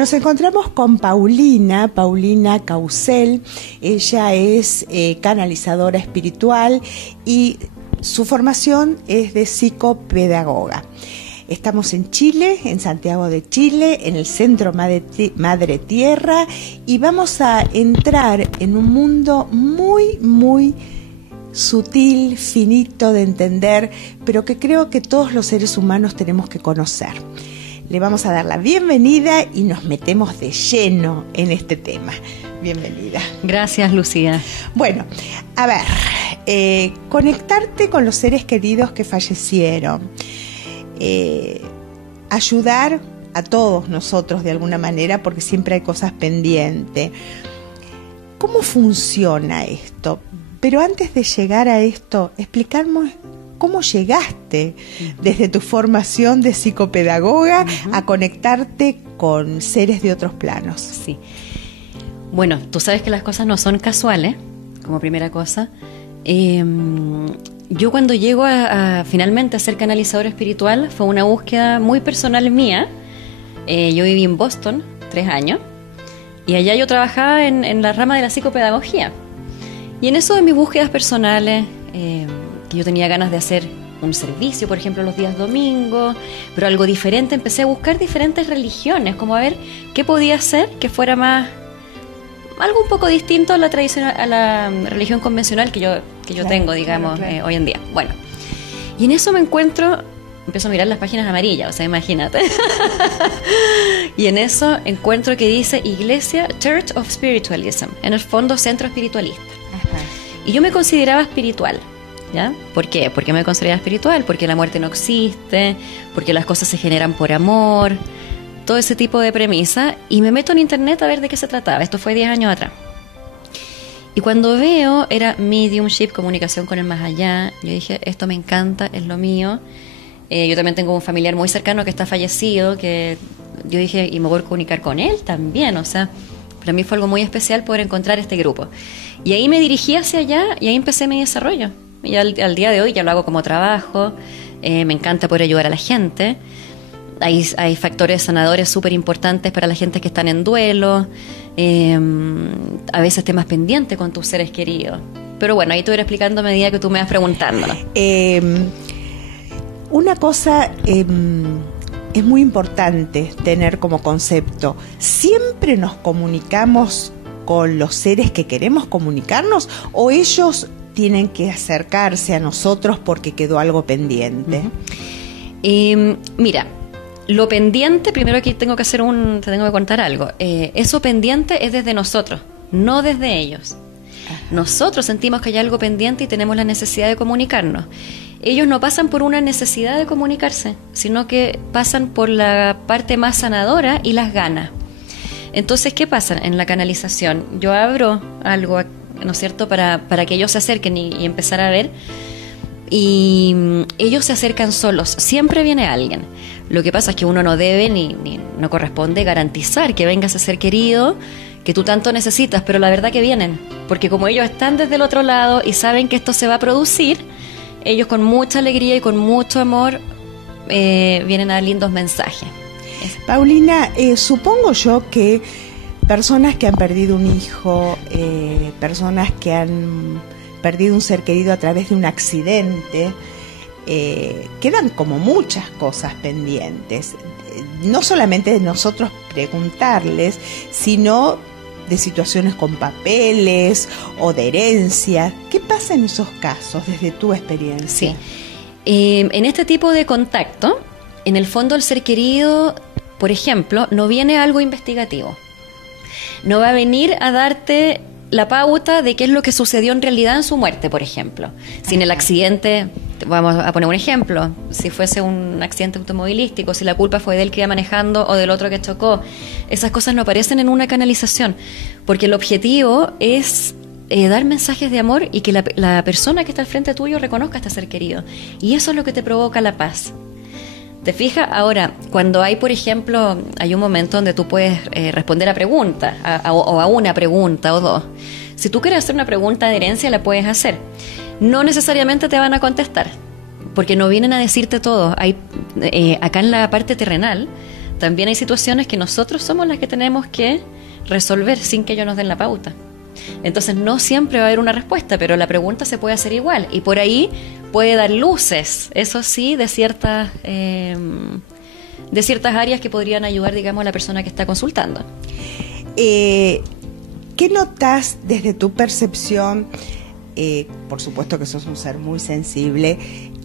Nos encontramos con Paulina Causel. Ella es canalizadora espiritual y su formación es de psicopedagoga. Estamos en Chile, en Santiago de Chile, en el Centro Madre Tierra, y vamos a entrar en un mundo muy, muy sutil, finito de entender, pero que creo que todos los seres humanos tenemos que conocer. Le vamos a dar la bienvenida y nos metemos de lleno en este tema. Bienvenida. Gracias, Lucía. Bueno, a ver, conectarte con los seres queridos que fallecieron, ayudar a todos nosotros de alguna manera, porque siempre hay cosas pendientes. ¿Cómo funciona esto? Pero antes de llegar a esto, explicarnos cómo llegaste desde tu formación de psicopedagoga a conectarte con seres de otros planos. Sí. Bueno, tú sabes que las cosas no son casuales, como primera cosa. Yo cuando llego finalmente a ser canalizadora espiritual, fue una búsqueda muy personal mía. Yo viví en Boston 3 años y allá yo trabajaba en la rama de la psicopedagogía. Y en eso de mis búsquedas personales, que yo tenía ganas de hacer un servicio, por ejemplo, los días domingos, pero algo diferente, empecé a buscar diferentes religiones, como a ver qué podía hacer que fuera más, algo un poco distinto a la tradicional, a la religión convencional que yo claro, tengo, digamos, claro. Hoy en día. Bueno, y en eso me encuentro, empiezo a mirar las páginas amarillas, o sea, imagínate. Y en eso encuentro que dice Iglesia Church of Spiritualism, en el fondo centro espiritualista. Ajá. Y yo me consideraba espiritual, ¿ya? ¿Por qué? ¿Por qué me consideraba espiritual? Porque la muerte no existe, porque las cosas se generan por amor, todo ese tipo de premisa, y me meto en internet a ver de qué se trataba. Esto fue 10 años atrás. Y cuando veo, era mediumship, comunicación con el más allá, yo dije, esto me encanta, es lo mío. Yo también tengo un familiar muy cercano que está fallecido, que yo dije, y me voy a comunicar con él también, o sea, para mí fue algo muy especial poder encontrar este grupo. Y ahí me dirigí hacia allá y ahí empecé mi desarrollo. Y al día de hoy ya lo hago como trabajo, me encanta poder ayudar a la gente. Hay factores sanadores súper importantes para la gente que están en duelo, a veces temas pendientes con tus seres queridos. Pero bueno, ahí te voy a ir explicando a medida que tú me vas preguntando. Una cosa es muy importante tener como concepto: ¿siempre nos comunicamos con los seres que queremos comunicarnos o ellos tienen que acercarse a nosotros porque quedó algo pendiente? Mira, lo pendiente, primero aquí tengo que contar algo. Eso pendiente es desde nosotros, no desde ellos. Ajá. Nosotros sentimos que hay algo pendiente y tenemos la necesidad de comunicarnos. Ellos no pasan por una necesidad de comunicarse, sino que pasan por la parte más sanadora y las ganas. Entonces, ¿qué pasa en la canalización? Yo abro algo, ¿no es cierto?, para que ellos se acerquen y empezar a ver. Y ellos se acercan solos, siempre viene alguien. Lo que pasa es que uno no debe ni no corresponde garantizar que vengas a ser querido, que tú tanto necesitas, pero la verdad que vienen, porque como ellos están desde el otro lado y saben que esto se va a producir, ellos con mucha alegría y con mucho amor vienen a dar lindos mensajes. Paulina, supongo yo que personas que han perdido un hijo, personas que han perdido un ser querido a través de un accidente, quedan como muchas cosas pendientes, no solamente de nosotros preguntarles, sino de situaciones con papeles o de herencias. ¿Qué pasa en esos casos desde tu experiencia? Sí. En este tipo de contacto, en el fondo el ser querido, por ejemplo, no viene algo investigativo, no va a venir a darte la pauta de qué es lo que sucedió en realidad en su muerte, por ejemplo. Si en el accidente, vamos a poner un ejemplo, si fuese un accidente automovilístico, si la culpa fue del que iba manejando o del otro que chocó, esas cosas no aparecen en una canalización, porque el objetivo es dar mensajes de amor y que la persona que está al frente tuyo reconozca a este ser querido. Y eso es lo que te provoca la paz. ¿Te fijas? Ahora, cuando hay, por ejemplo, hay un momento donde tú puedes responder a preguntas, o a una pregunta o dos. Si tú quieres hacer una pregunta de herencia, la puedes hacer. No necesariamente te van a contestar, porque no vienen a decirte todo. Hay, acá en la parte terrenal, también hay situaciones que nosotros somos las que tenemos que resolver sin que ellos nos den la pauta. Entonces no siempre va a haber una respuesta, pero la pregunta se puede hacer igual y por ahí puede dar luces, eso sí, de ciertas áreas que podrían ayudar, digamos, a la persona que está consultando. ¿Qué notas desde tu percepción? Por supuesto que sos un ser muy sensible.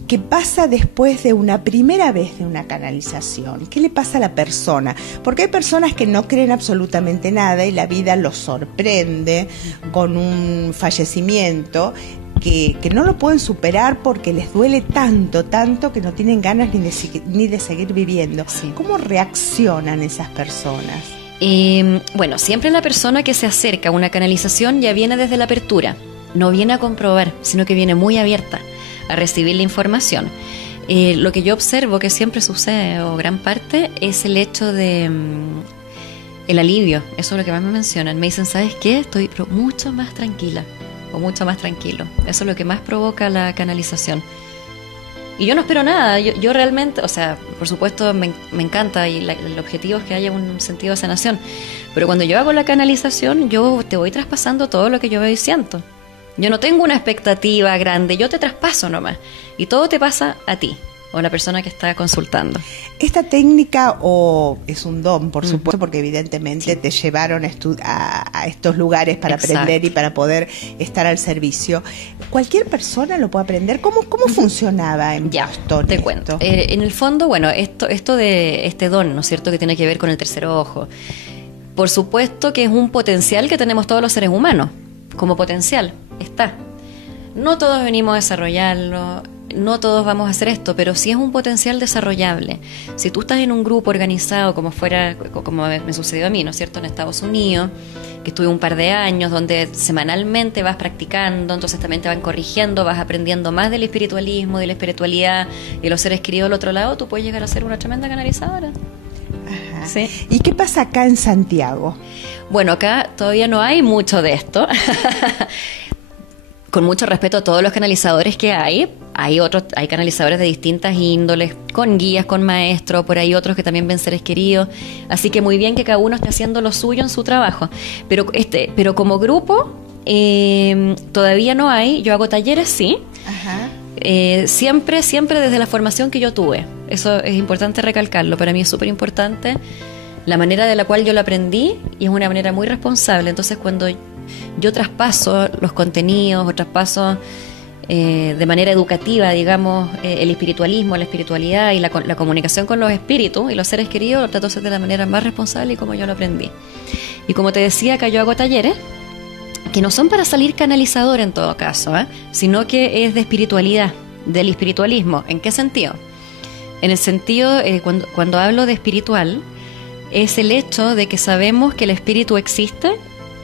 ¿Qué pasa después de una primera vez de una canalización? ¿Qué le pasa a la persona? Porque hay personas que no creen absolutamente nada y la vida los sorprende con un fallecimiento que no lo pueden superar porque les duele tanto que no tienen ganas ni de seguir viviendo. Sí. ¿Cómo reaccionan esas personas? Bueno, siempre la persona que se acerca a una canalización ya viene desde la apertura. No viene a comprobar, sino que viene muy abierta a recibir la información. Lo que yo observo que siempre sucede, o gran parte, es el hecho de el alivio. Eso es lo que más me mencionan. Me dicen, ¿sabes qué? Estoy mucho más tranquila o mucho más tranquilo. Eso es lo que más provoca la canalización. Y yo no espero nada. Yo realmente, o sea, por supuesto me encanta y el objetivo es que haya un sentido de sanación. Pero cuando yo hago la canalización, yo te voy traspasando todo lo que yo veo y siento. Yo no tengo una expectativa grande, yo te traspaso nomás. Y todo te pasa a ti o a la persona que está consultando. Esta técnica es un don, por supuesto, porque evidentemente te llevaron a estos lugares para aprender y para poder estar al servicio. ¿Cualquier persona lo puede aprender? ¿Cómo funcionaba en Boston? Te cuento. En el fondo, bueno, esto de este don, ¿no es cierto?, que tiene que ver con el tercer ojo. Por supuesto que es un potencial que tenemos todos los seres humanos. Como potencial, está. No todos venimos a desarrollarlo, no todos vamos a hacer esto, pero sí es un potencial desarrollable. Si tú estás en un grupo organizado, como me sucedió a mí, ¿no es cierto?, en Estados Unidos, que estuve un par de años, donde semanalmente vas practicando, entonces también te van corrigiendo, vas aprendiendo más del espiritualismo, de la espiritualidad y de los seres queridos del otro lado, tú puedes llegar a ser una tremenda canalizadora. Ajá. ¿Sí? ¿Y qué pasa acá en Santiago? Bueno, acá todavía no hay mucho de esto. Con mucho respeto a todos los canalizadores que hay canalizadores de distintas índoles, con guías, con maestros, por ahí otros que también ven seres queridos. Así que muy bien que cada uno esté haciendo lo suyo en su trabajo. Pero como grupo todavía no hay. Yo hago talleres, sí. Ajá. Siempre desde la formación que yo tuve. Eso es importante recalcarlo. Para mí es súper importante la manera de la cual yo lo aprendí y es una manera muy responsable. Entonces, cuando yo traspaso los contenidos o traspaso de manera educativa, digamos, el espiritualismo, la espiritualidad y la comunicación con los espíritus y los seres queridos, lo trato de hacer de la manera más responsable y como yo lo aprendí. Y como te decía, acá yo hago talleres que no son para salir canalizador en todo caso, sino que es de espiritualidad, del espiritualismo. ¿En qué sentido? En el sentido, cuando hablo de espiritual, es el hecho de que sabemos que el espíritu existe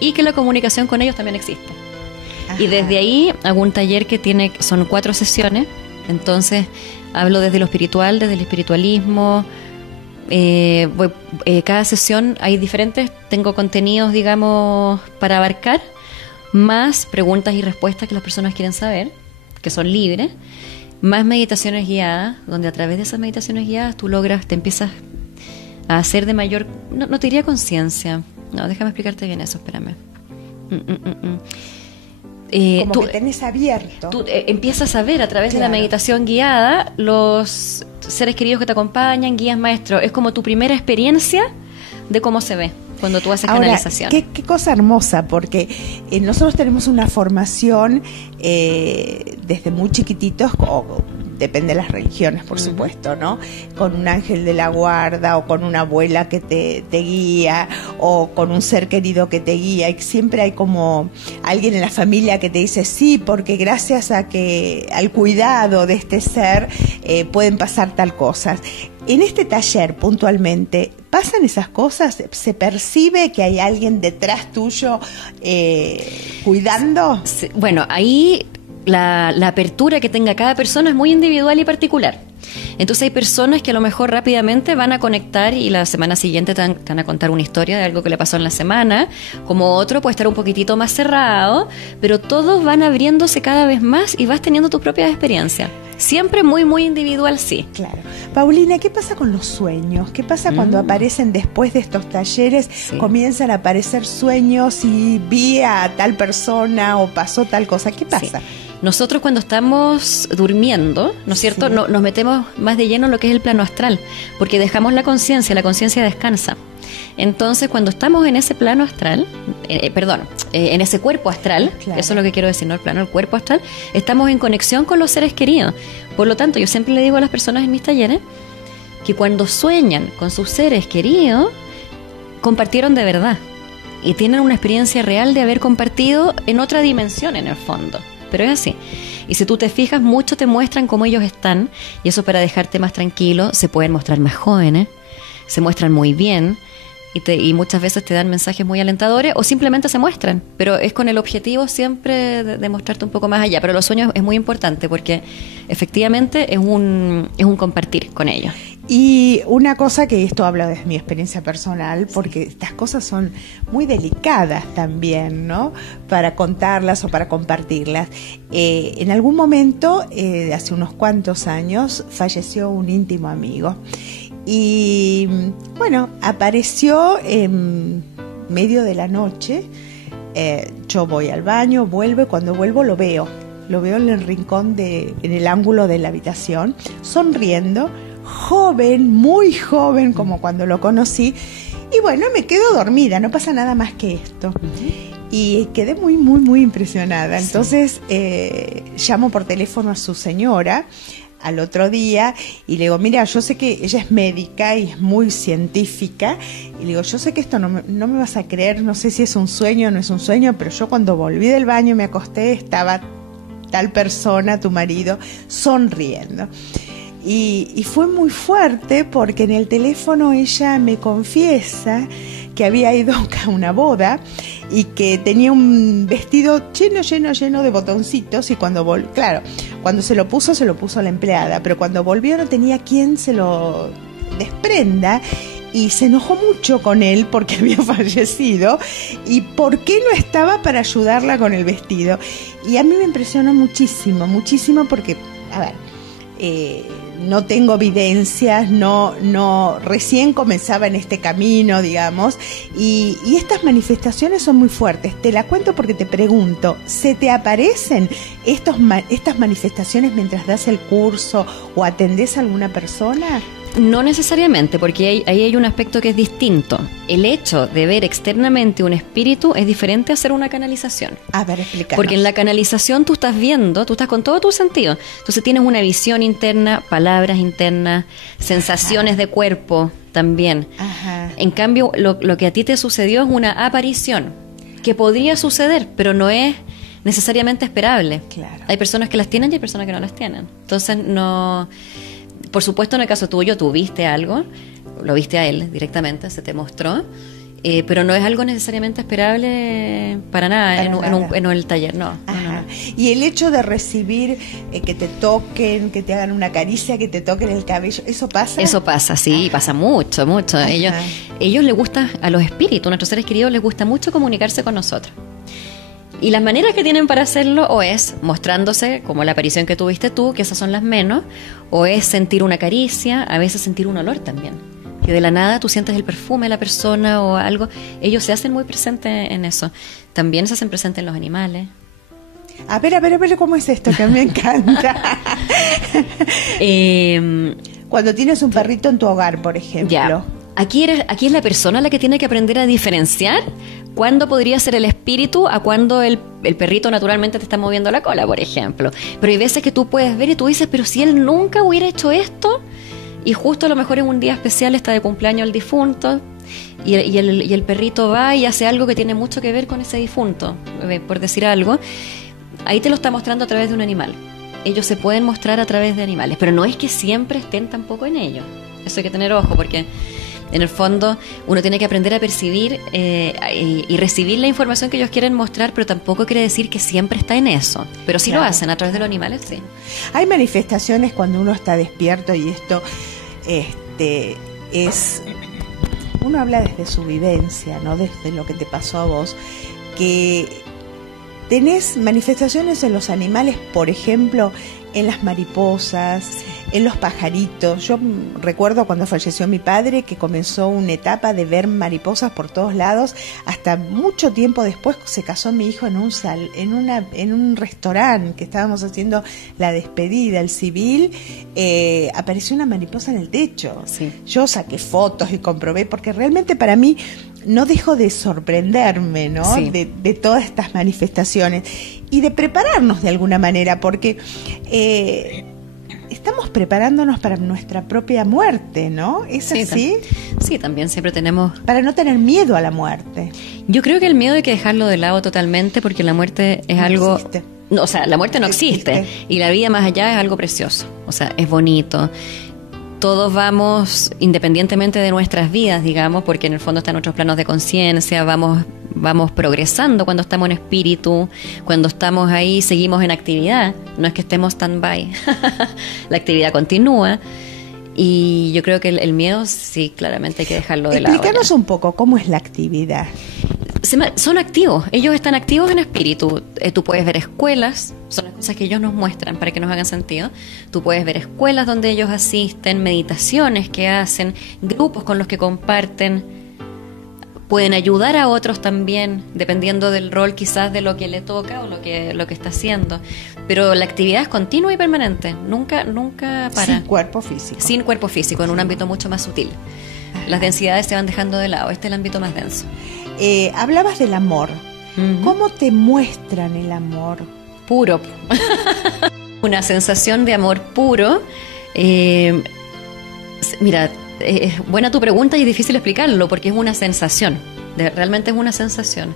y que la comunicación con ellos también existe. Ajá. Y desde ahí hago un taller que son 4 sesiones, entonces hablo desde lo espiritual, desde el espiritualismo. Cada sesión hay tengo contenidos, digamos, para abarcar, más preguntas y respuestas que las personas quieren saber, que son libres, más meditaciones guiadas, donde a través de esas meditaciones guiadas tú te empiezas a hacer de mayor, no te diría conciencia, no, déjame explicarte bien eso, espérame. Como que tenés abierto. Tú empiezas a ver a través de la meditación guiada los seres queridos que te acompañan, guías, maestros. Es como tu primera experiencia de cómo se ve cuando tú haces canalización. Qué cosa hermosa, porque nosotros tenemos una formación desde muy chiquititos, depende de las religiones, por supuesto, ¿no? Con un ángel de la guarda o con una abuela que te guía o con un ser querido que te guía, y siempre hay como alguien en la familia que te dice sí, porque gracias al cuidado de este ser pueden pasar tal cosas. En este taller puntualmente, ¿pasan esas cosas? ¿Se percibe que hay alguien detrás tuyo cuidando? Sí, bueno, ahí la apertura que tenga cada persona es muy individual y particular. Entonces hay personas que a lo mejor rápidamente van a conectar y la semana siguiente te van a contar una historia de algo que le pasó en la semana, como otro puede estar un poquitito más cerrado, pero todos van abriéndose cada vez más y vas teniendo tu propia experiencia. Siempre muy, muy individual, sí. Claro. Paulina, ¿qué pasa con los sueños? ¿Qué pasa cuando aparecen después de estos talleres? Sí. Comienzan a aparecer sueños y vi a tal persona o pasó tal cosa. ¿Qué pasa? Sí. Nosotros cuando estamos durmiendo, ¿no es cierto? Sí. Nos metemos más de lleno en lo que es el plano astral, porque dejamos la conciencia descansa. Entonces, cuando estamos en ese plano astral, en ese cuerpo astral, claro. Eso es lo que quiero decir, no el plano, el cuerpo astral, estamos en conexión con los seres queridos. Por lo tanto, yo siempre le digo a las personas en mis talleres que cuando sueñan con sus seres queridos, compartieron de verdad y tienen una experiencia real de haber compartido en otra dimensión en el fondo. Pero es así. Y si tú te fijas, mucho te muestran cómo ellos están, y eso para dejarte más tranquilo. Se pueden mostrar más jóvenes, se muestran muy bien, y muchas veces te dan mensajes muy alentadores, o simplemente se muestran, pero es con el objetivo siempre de mostrarte un poco más allá. Pero los sueños es muy importante porque efectivamente es un compartir con ellos. Y una cosa que esto habla de mi experiencia personal, porque estas cosas son muy delicadas también, ¿no? Para contarlas o para compartirlas. En algún momento, hace unos cuantos años, falleció un íntimo amigo. Y bueno, apareció en medio de la noche. Yo voy al baño, vuelvo, y cuando vuelvo lo veo en el rincón, en el ángulo de la habitación, sonriendo, joven, muy joven, como cuando lo conocí. Y bueno, me quedo dormida, no pasa nada más que esto. Y quedé muy, muy, muy impresionada. Entonces llamo por teléfono a su señora al otro día y le digo, mira, yo sé que ella es médica y es muy científica, y le digo, yo sé que esto no me vas a creer, no sé si es un sueño o no es un sueño, pero yo cuando volví del baño, me acosté, estaba tal persona, tu marido, sonriendo. Y fue muy fuerte porque en el teléfono ella me confiesa que había ido a una boda y que tenía un vestido lleno de botoncitos, y cuando se lo puso la empleada, pero cuando volvió no tenía quien se lo desprenda, y se enojó mucho con él porque había fallecido y por qué no estaba para ayudarla con el vestido. Y a mí me impresionó muchísimo porque, a ver, no tengo evidencias, recién comenzaba en este camino, digamos, y estas manifestaciones son muy fuertes. Te la cuento porque te pregunto, ¿se te aparecen estas manifestaciones mientras das el curso o atendés a alguna persona? No necesariamente, porque ahí hay un aspecto que es distinto. El hecho de ver externamente un espíritu es diferente a hacer una canalización. A ver, explícanos. Porque en la canalización tú estás con todo tu sentido. Entonces tienes una visión interna, palabras internas, sensaciones de cuerpo también. Ajá. En cambio, lo que a ti te sucedió es una aparición, que podría suceder, pero no es necesariamente esperable. Claro. Hay personas que las tienen y hay personas que no las tienen. Entonces no... Por supuesto, en el caso tuyo, tú viste algo, lo viste a él directamente, se te mostró, pero no es algo necesariamente esperable para nada en el taller, no. Y el hecho de recibir que te toquen, que te hagan una caricia, que te toquen el cabello, ¿eso pasa? Eso pasa, sí, pasa mucho. Ellos les gusta, a los espíritus, a nuestros seres queridos, les gusta mucho comunicarse con nosotros. Y las maneras que tienen para hacerlo o es mostrándose, como la aparición que tuviste tú, que esas son las menos, o es sentir una caricia, a veces sentir un olor también. Que de la nada tú sientes el perfume de la persona o algo. Ellos se hacen muy presentes en eso. También se hacen presentes en los animales. A ver, ¿cómo es esto? Que me encanta. Cuando tienes un perrito en tu hogar, por ejemplo. Ya. Aquí es la persona la que tiene que aprender a diferenciar cuándo podría ser el espíritu a cuándo el perrito naturalmente te está moviendo la cola, por ejemplo. Pero hay veces que tú puedes ver y tú dices, pero si él nunca hubiera hecho esto, y justo a lo mejor en un día especial está de cumpleaños el difunto, y el perrito va y hace algo que tiene mucho que ver con ese difunto, por decir algo, ahí te lo está mostrando a través de un animal. Ellos se pueden mostrar a través de animales, pero no es que siempre estén tampoco en ellos. Eso hay que tener ojo, porque En el fondo, uno tiene que aprender a percibir y recibir la información que ellos quieren mostrar, pero tampoco quiere decir que siempre está en eso. Pero sí lo hacen a través de los animales, sí. Hay manifestaciones cuando uno está despierto y esto es... Uno habla desde su vivencia, ¿no? Desde lo que te pasó a vos, que tenés manifestaciones en los animales, por ejemplo, en las mariposas, en los pajaritos. Yo recuerdo cuando falleció mi padre que comenzó una etapa de ver mariposas por todos lados, hasta mucho tiempo después se casó mi hijo en un restaurante que estábamos haciendo la despedida, el civil, apareció una mariposa en el techo. Sí. Yo saqué fotos y comprobé, porque realmente para mí no dejo de sorprenderme, ¿no? Sí. De todas estas manifestaciones y de prepararnos de alguna manera, porque estamos preparándonos para nuestra propia muerte, ¿no? ¿Es así? Sí, también siempre tenemos... Para no tener miedo a la muerte. Yo creo que el miedo hay que dejarlo de lado totalmente, porque la muerte es algo... Existe. No, o sea, la muerte no existe. Y la vida más allá es algo precioso. O sea, es bonito. Todos vamos, independientemente de nuestras vidas, digamos, porque en el fondo están otros planos de conciencia, vamos progresando cuando estamos en espíritu, cuando estamos ahí seguimos en actividad, no es que estemos stand-by, la actividad continúa, y yo creo que el miedo sí, claramente hay que dejarlo de lado. Explícanos un poco cómo es la actividad. Son activos, ellos están activos en espíritu. Tú puedes ver escuelas, son las cosas que ellos nos muestran para que nos hagan sentido. Tú puedes ver escuelas donde ellos asisten, meditaciones que hacen, grupos con los que comparten. Pueden ayudar a otros también, dependiendo del rol quizás de lo que le toca o lo que está haciendo. Pero la actividad es continua y permanente, nunca para. Sin cuerpo físico. Sin cuerpo físico, en un ámbito mucho más sutil. Las densidades se van dejando de lado, este es el ámbito más denso. Hablabas del amor. Uh-huh. ¿Cómo te muestran el amor? Puro. Una sensación de amor puro. Mira, es buena tu pregunta y es difícil explicarlo porque es una sensación. Realmente es una sensación.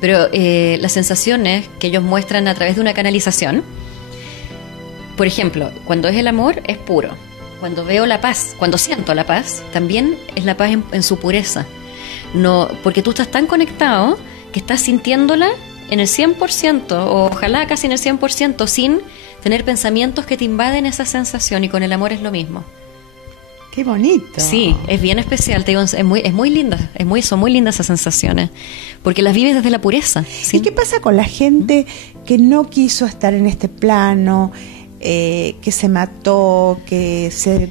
Pero las sensaciones que ellos muestran a través de una canalización, por ejemplo, cuando es el amor es puro. Cuando veo la paz, cuando siento la paz, también es la paz en su pureza. No, porque tú estás tan conectado que estás sintiéndola en el 100%, o ojalá casi en el 100%, sin tener pensamientos que te invaden esa sensación, y con el amor es lo mismo. ¡Qué bonito! Sí, es bien especial, te digo, es muy linda, son muy lindas esas sensaciones, porque las vives desde la pureza. ¿Sí? ¿Y qué pasa con la gente que no quiso estar en este plano, que se mató, que se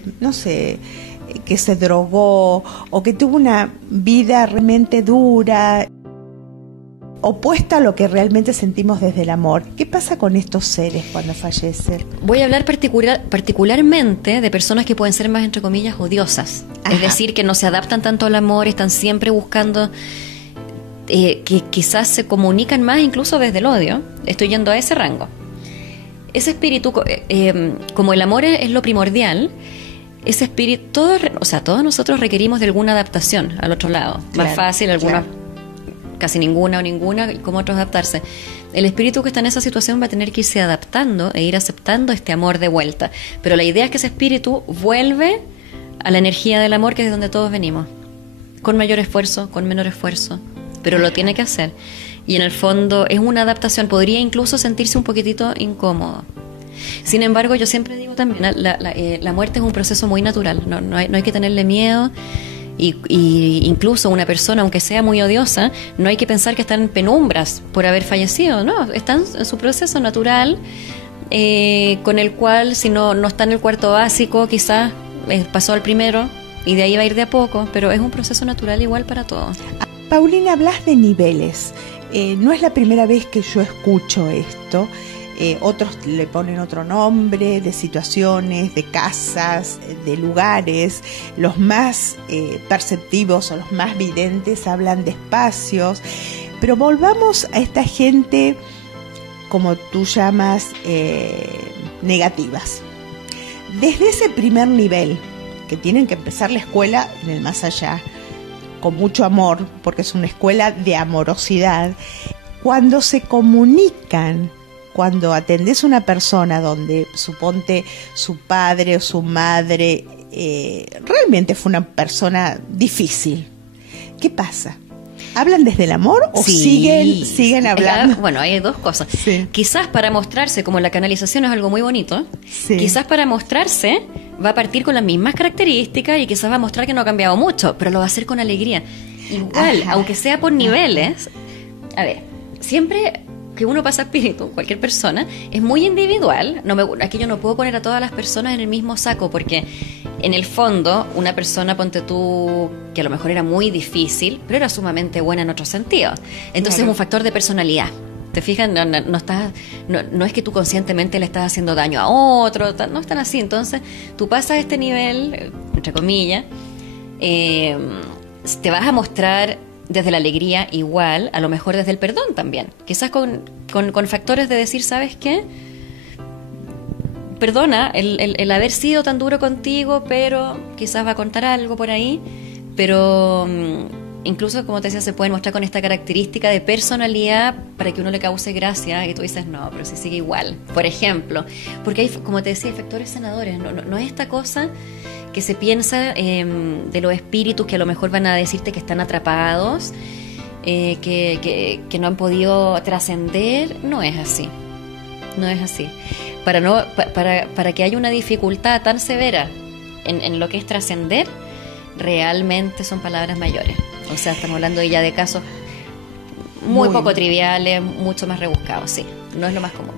drogó, o que tuvo una vida realmente dura, opuesta a lo que realmente sentimos desde el amor? ¿Qué pasa con estos seres cuando fallecen? Voy a hablar particularmente de personas que pueden ser más, entre comillas, odiosas. Ajá. Es decir, que no se adaptan tanto al amor, están siempre buscando, que quizás se comunican más incluso desde el odio. Estoy yendo a ese rango. Ese espíritu, como el amor es lo primordial, ese espíritu, todos nosotros requerimos de alguna adaptación al otro lado. Claro, más fácil, algunos casi ninguna, como otros adaptarse. El espíritu que está en esa situación va a tener que irse adaptando e ir aceptando este amor de vuelta. Pero la idea es que ese espíritu vuelve a la energía del amor, que es de donde todos venimos. Con mayor esfuerzo, con menor esfuerzo, pero lo tiene que hacer. Y en el fondo es una adaptación, podría incluso sentirse un poquitito incómodo. Sin embargo, yo siempre digo también, la muerte es un proceso muy natural, no hay que tenerle miedo, y incluso una persona, aunque sea muy odiosa, no hay que pensar que están en penumbras por haber fallecido, no, están en su proceso natural, con el cual, si no está en el cuarto básico, quizás pasó al primero, y de ahí va a ir de a poco, pero es un proceso natural igual para todos. Paulina, hablas de niveles. No es la primera vez que yo escucho esto. Otros le ponen otro nombre, de situaciones, de casas, de lugares. Los más perceptivos o los más videntes hablan de espacios. Pero volvamos a esta gente, como tú llamas, negativas. Desde ese primer nivel, que tienen que empezar la escuela en el más allá, con mucho amor, porque es una escuela de amorosidad, cuando se comunican, cuando atendés a una persona donde, suponte, su padre o su madre realmente fue una persona difícil. ¿Qué pasa? ¿Hablan desde el amor o siguen hablando? Bueno, hay dos cosas. Sí. Quizás para mostrarse, como la canalización es algo muy bonito, Sí. quizás para mostrarse va a partir con las mismas características y quizás va a mostrar que no ha cambiado mucho, pero lo va a hacer con alegría. Igual, Ajá. aunque sea por niveles, a ver, siempre que uno pasa espíritu, cualquier persona, es muy individual. Aquí yo no puedo poner a todas las personas en el mismo saco, porque en el fondo, una persona, ponte tú, que a lo mejor era muy difícil, pero era sumamente buena en otro sentido. Entonces Claro. es un factor de personalidad. ¿Te fijas? No es que tú conscientemente le estás haciendo daño a otro, no es tan así. Entonces, tú pasas a este nivel, entre comillas, te vas a mostrar desde la alegría igual, a lo mejor desde el perdón también. Quizás con factores de decir, ¿sabes qué? Perdona el haber sido tan duro contigo, pero quizás va a contar algo por ahí. Pero incluso, como te decía, se pueden mostrar con esta característica de personalidad para que uno le cause gracia y tú dices, no, pero si sigue igual. Por ejemplo, porque hay, como te decía, hay factores sanadores. No es esta cosa que se piensa de los espíritus que a lo mejor van a decirte que están atrapados, que no han podido trascender. No es así. No es así. Para que haya una dificultad tan severa en lo que es trascender, realmente son palabras mayores. O sea, estamos hablando ya de casos muy poco triviales, mucho más rebuscados, sí. No es lo más común.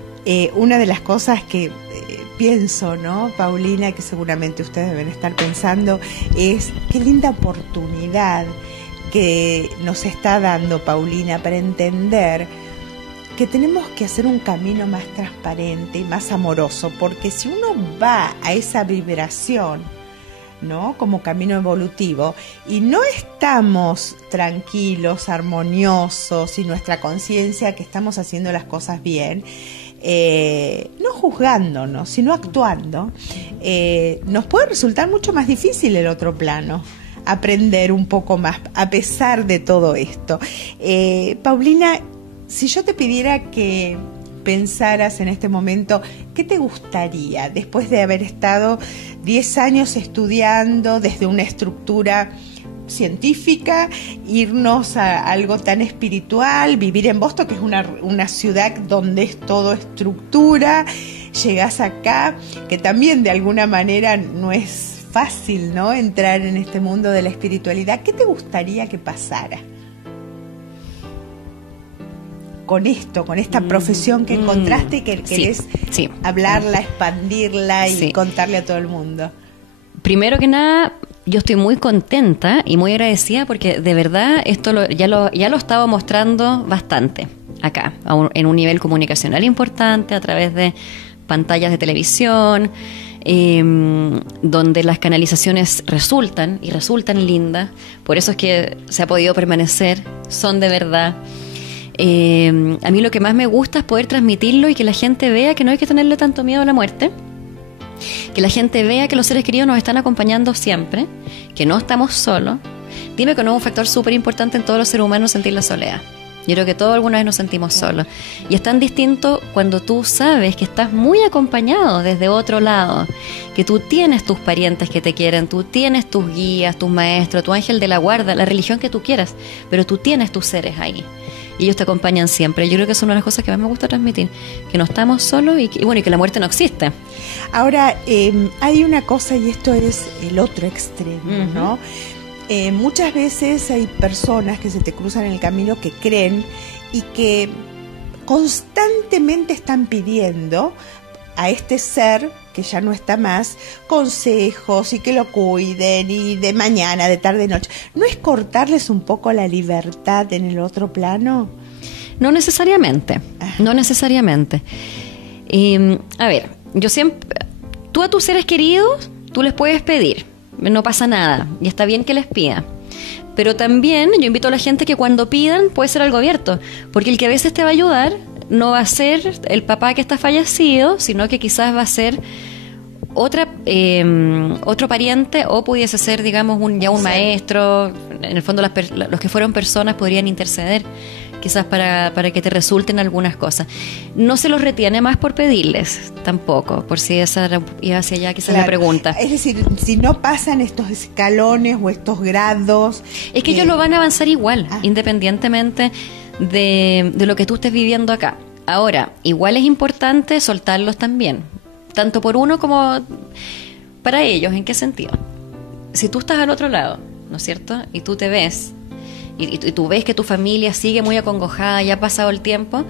Una de las cosas que pienso, ¿no, Paulina, que seguramente ustedes deben estar pensando, es qué linda oportunidad que nos está dando Paulina para entender que tenemos que hacer un camino más transparente y más amoroso, porque si uno va a esa vibración, ¿no?, como camino evolutivo, y no estamos tranquilos, armoniosos, y nuestra conciencia que estamos haciendo las cosas bien, no juzgándonos, sino actuando, nos puede resultar mucho más difícil el otro plano, aprender un poco más a pesar de todo esto. Paulina, si yo te pidiera que pensaras en este momento, ¿qué te gustaría después de haber estado 10 años estudiando desde una estructura científica, irnos a algo tan espiritual, vivir en Boston, que es una ciudad donde es todo estructura, llegás acá, que también de alguna manera no es fácil, ¿no?, entrar en este mundo de la espiritualidad? ¿Qué te gustaría que pasara con esto, con esta profesión que encontraste y que querés hablarla, expandirla y contarle a todo el mundo? Primero que nada, yo estoy muy contenta y muy agradecida porque de verdad esto ya lo estaba mostrando bastante acá, en un nivel comunicacional importante, a través de pantallas de televisión, donde las canalizaciones resultan lindas. Por eso es que se ha podido permanecer, son de verdad. A mí lo que más me gusta es poder transmitirlo y que la gente vea que no hay que tenerle tanto miedo a la muerte, que la gente vea que los seres queridos nos están acompañando siempre, que no estamos solos. Dime que no es un factor súper importante en todos los seres humanos sentir la soledad. Yo creo que todos alguna vez nos sentimos solos. Y es tan distinto cuando tú sabes que estás muy acompañado desde otro lado, que tú tienes tus parientes que te quieren, tú tienes tus guías, tus maestros, tu ángel de la guarda, la religión que tú quieras, pero tú tienes tus seres ahí. Y ellos te acompañan siempre. Yo creo que es una de las cosas que más me gusta transmitir, que no estamos solos y que la muerte no existe. Ahora, hay una cosa, y esto es el otro extremo, ¿no? Muchas veces hay personas que se te cruzan en el camino que creen y que constantemente están pidiendo a este ser que ya no está más consejos y que lo cuiden, y de mañana, de tarde, de noche. ¿No es cortarles un poco la libertad en el otro plano? No necesariamente, no necesariamente. A ver, yo siempre, tú a tus seres queridos, tú les puedes pedir, no pasa nada, y está bien que les pida. Pero también yo invito a la gente que cuando pidan puede ser algo abierto, porque el que a veces te va a ayudar no va a ser el papá que está fallecido, sino que quizás va a ser otro pariente, o pudiese ser, digamos, un maestro. En el fondo los que fueron personas podrían interceder, quizás para que te resulten algunas cosas. No se los retiene más por pedirles, tampoco, por si esa iba hacia allá quizás la pregunta. Es decir, si no pasan estos escalones o estos grados... Es que ellos lo van a avanzar igual, independientemente de lo que tú estés viviendo acá. Ahora, igual es importante soltarlos también, tanto por uno como para ellos. ¿En qué sentido? Si tú estás al otro lado, ¿no es cierto? Y tú te ves, y tú ves que tu familia sigue muy acongojada, ya ha pasado el tiempo,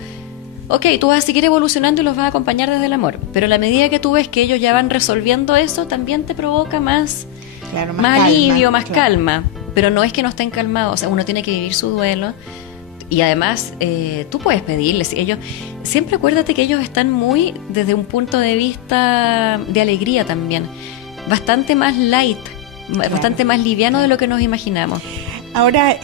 ok, tú vas a seguir evolucionando y los vas a acompañar desde el amor, pero a la medida que tú ves que ellos ya van resolviendo eso, también te provoca más calma, alivio, más calma. Pero no es que no estén calmados, o sea, uno tiene que vivir su duelo. Y además, tú puedes pedirles. Ellos, siempre acuérdate que ellos están muy desde un punto de vista de alegría también. Bastante más light, bastante más liviano de lo que nos imaginamos. Ahora,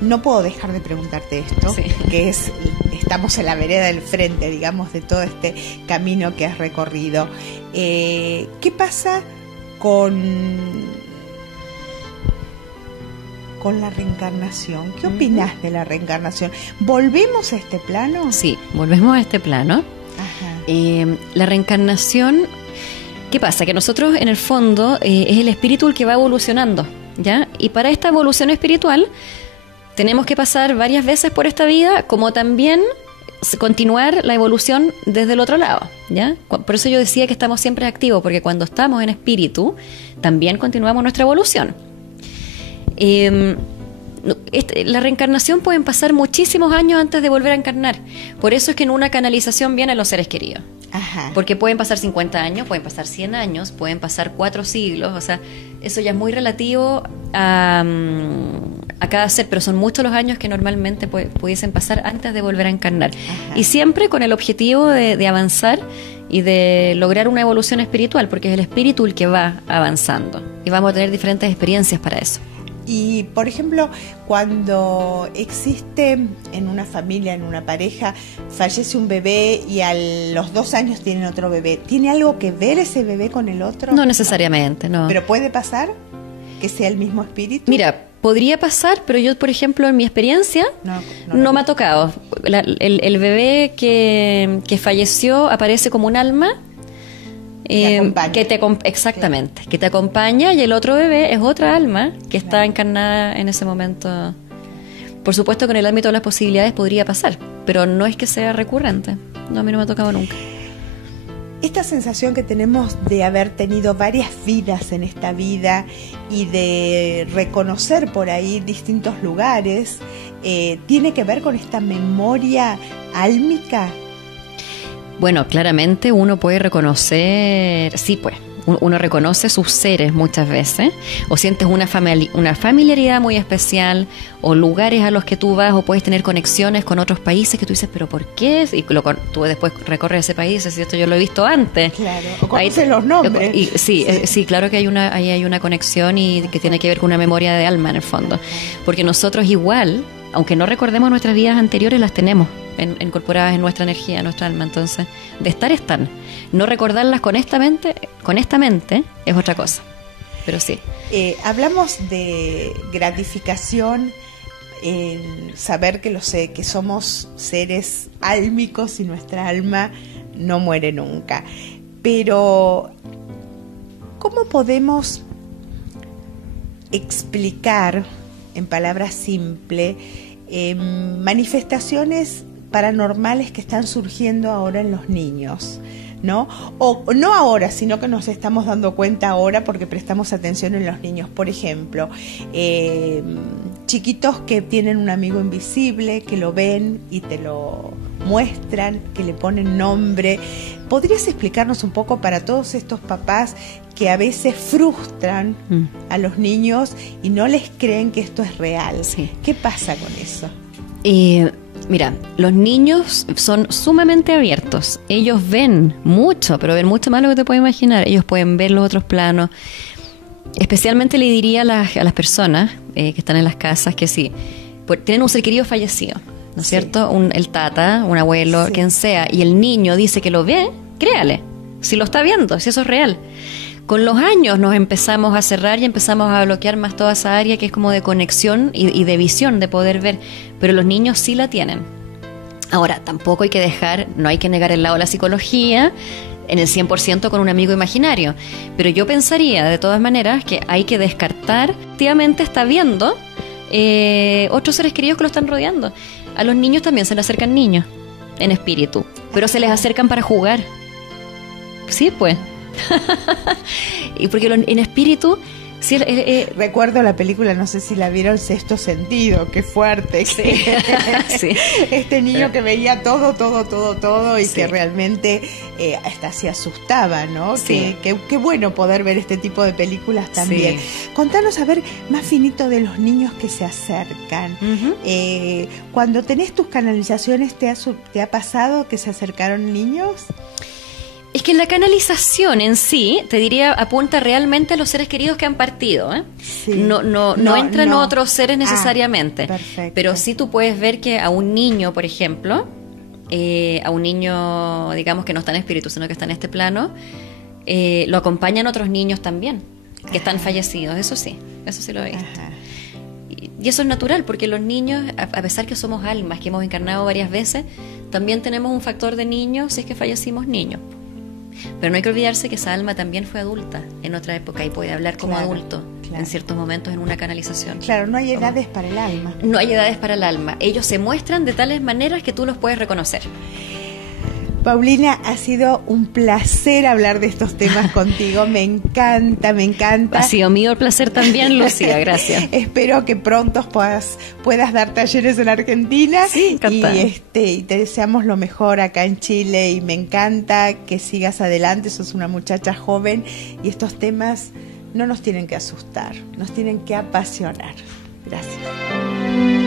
no puedo dejar de preguntarte esto, que es, estamos en la vereda del frente, digamos, de todo este camino que has recorrido. ¿Qué pasa con la reencarnación? ¿Qué opinas de la reencarnación? ¿Volvemos a este plano? Sí, volvemos a este plano. La reencarnación, ¿qué pasa? Que nosotros en el fondo es el espíritu el que va evolucionando, ¿ya? Y para esta evolución espiritual tenemos que pasar varias veces por esta vida, como también continuar la evolución desde el otro lado, ¿ya? Por eso yo decía que estamos siempre activos, porque cuando estamos en espíritu también continuamos nuestra evolución. La reencarnación pueden pasar muchísimos años antes de volver a encarnar. Por eso es que en una canalización vienen los seres queridos. Porque pueden pasar 50 años, pueden pasar 100 años, pueden pasar 4 siglos. O sea, eso ya es muy relativo a cada ser, pero son muchos los años que normalmente pudiesen pasar antes de volver a encarnar. Y siempre con el objetivo de avanzar y de lograr una evolución espiritual, porque es el espíritu el que va avanzando. Y vamos a tener diferentes experiencias para eso. Y, por ejemplo, cuando existe en una familia, en una pareja, fallece un bebé y a los 2 años tienen otro bebé, ¿tiene algo que ver ese bebé con el otro? No necesariamente, no. ¿Pero puede pasar que sea el mismo espíritu? Mira, podría pasar, pero yo, por ejemplo, en mi experiencia, no me ha tocado. El bebé que falleció aparece como un alma. Exactamente, que te acompaña, y el otro bebé es otra alma que está encarnada en ese momento. Por supuesto que en el ámbito de las posibilidades podría pasar, pero no es que sea recurrente. No, a mí no me ha tocado nunca. Esta sensación que tenemos de haber tenido varias vidas en esta vida y de reconocer por ahí distintos lugares, ¿tiene que ver con esta memoria álmica? Bueno, claramente uno puede reconocer, sí, pues, uno reconoce sus seres muchas veces, o sientes una familiaridad muy especial, o lugares a los que tú vas, o puedes tener conexiones con otros países que tú dices, ¿pero por qué? Y tú después recorres ese país y dices, esto yo lo he visto antes. Claro, o conoces los nombres. Y, sí, claro que ahí hay una conexión y que tiene que ver con una memoria de alma en el fondo, porque nosotros igual, aunque no recordemos nuestras vidas anteriores, las tenemos incorporadas en nuestra energía, en nuestra alma. Entonces, de estar están. No recordarlas con esta mente es otra cosa. Pero sí. Hablamos de gratificación, saber que somos seres álmicos y nuestra alma no muere nunca. Pero, ¿cómo podemos explicar en palabras simples manifestaciones paranormales que están surgiendo ahora en los niños, ¿no? O no ahora, sino que nos estamos dando cuenta ahora porque prestamos atención en los niños. Por ejemplo, chiquitos que tienen un amigo invisible, que lo ven y te lo muestran, que le ponen nombre. ¿Podrías explicarnos un poco para todos estos papás que a veces frustran a los niños y no les creen que esto es real? Sí. ¿Qué pasa con eso? Mira, los niños son sumamente abiertos. Ellos ven mucho, pero ven mucho más de lo que te puedes imaginar. Ellos pueden ver los otros planos. Especialmente le diría a las personas que están en las casas que sí, tienen un ser querido fallecido, ¿no es cierto? El tata, un abuelo, quien sea, y el niño dice que lo ve, créale, si lo está viendo, si eso es real. Con los años nos empezamos a cerrar y empezamos a bloquear más toda esa área que es como de conexión y de visión, de poder ver, pero los niños sí la tienen. Ahora, tampoco hay que dejar, no hay que negar el lado de la psicología en el 100% con un amigo imaginario, pero yo pensaría de todas maneras que hay que descartar, efectivamente está viendo otros seres queridos que lo están rodeando. A los niños también se les acercan niños en espíritu, pero se les acercan para jugar. Sí, pues. Y porque en espíritu sí, recuerdo la película, no sé si la vieron, Sexto Sentido, qué fuerte. Sí. Sí. Este niño que veía todo y sí. que realmente hasta se asustaba, ¿no? Sí. Qué bueno poder ver este tipo de películas también. Sí. Contanos, a ver, más finito de los niños que se acercan. Cuando tenés tus canalizaciones, ¿te ha pasado que se acercaron niños? Es que la canalización en sí, te diría, apunta realmente a los seres queridos que han partido, ¿eh? Sí. No entran otros seres necesariamente. Perfecto. Pero sí tú puedes ver que a un niño, por ejemplo, a un niño, digamos, que no está en espíritu, sino que está en este plano, lo acompañan otros niños también, que están fallecidos, eso sí lo he visto. Ajá. Y eso es natural, porque los niños, a pesar que somos almas, que hemos encarnado varias veces, también tenemos un factor de niños si es que fallecimos niños. Pero no hay que olvidarse que esa alma también fue adulta en otra época y puede hablar como adulto en ciertos momentos en una canalización. Claro, no hay edades para el alma. No hay edades para el alma. Ellos se muestran de tales maneras que tú los puedes reconocer. Paulina, ha sido un placer hablar de estos temas contigo. Me encanta. Ha sido mío el placer también, Lucía, gracias. Espero que pronto puedas dar talleres en Argentina. Sí, encantada. Y te deseamos lo mejor acá en Chile y me encanta que sigas adelante. Sos una muchacha joven y estos temas no nos tienen que asustar, nos tienen que apasionar. Gracias.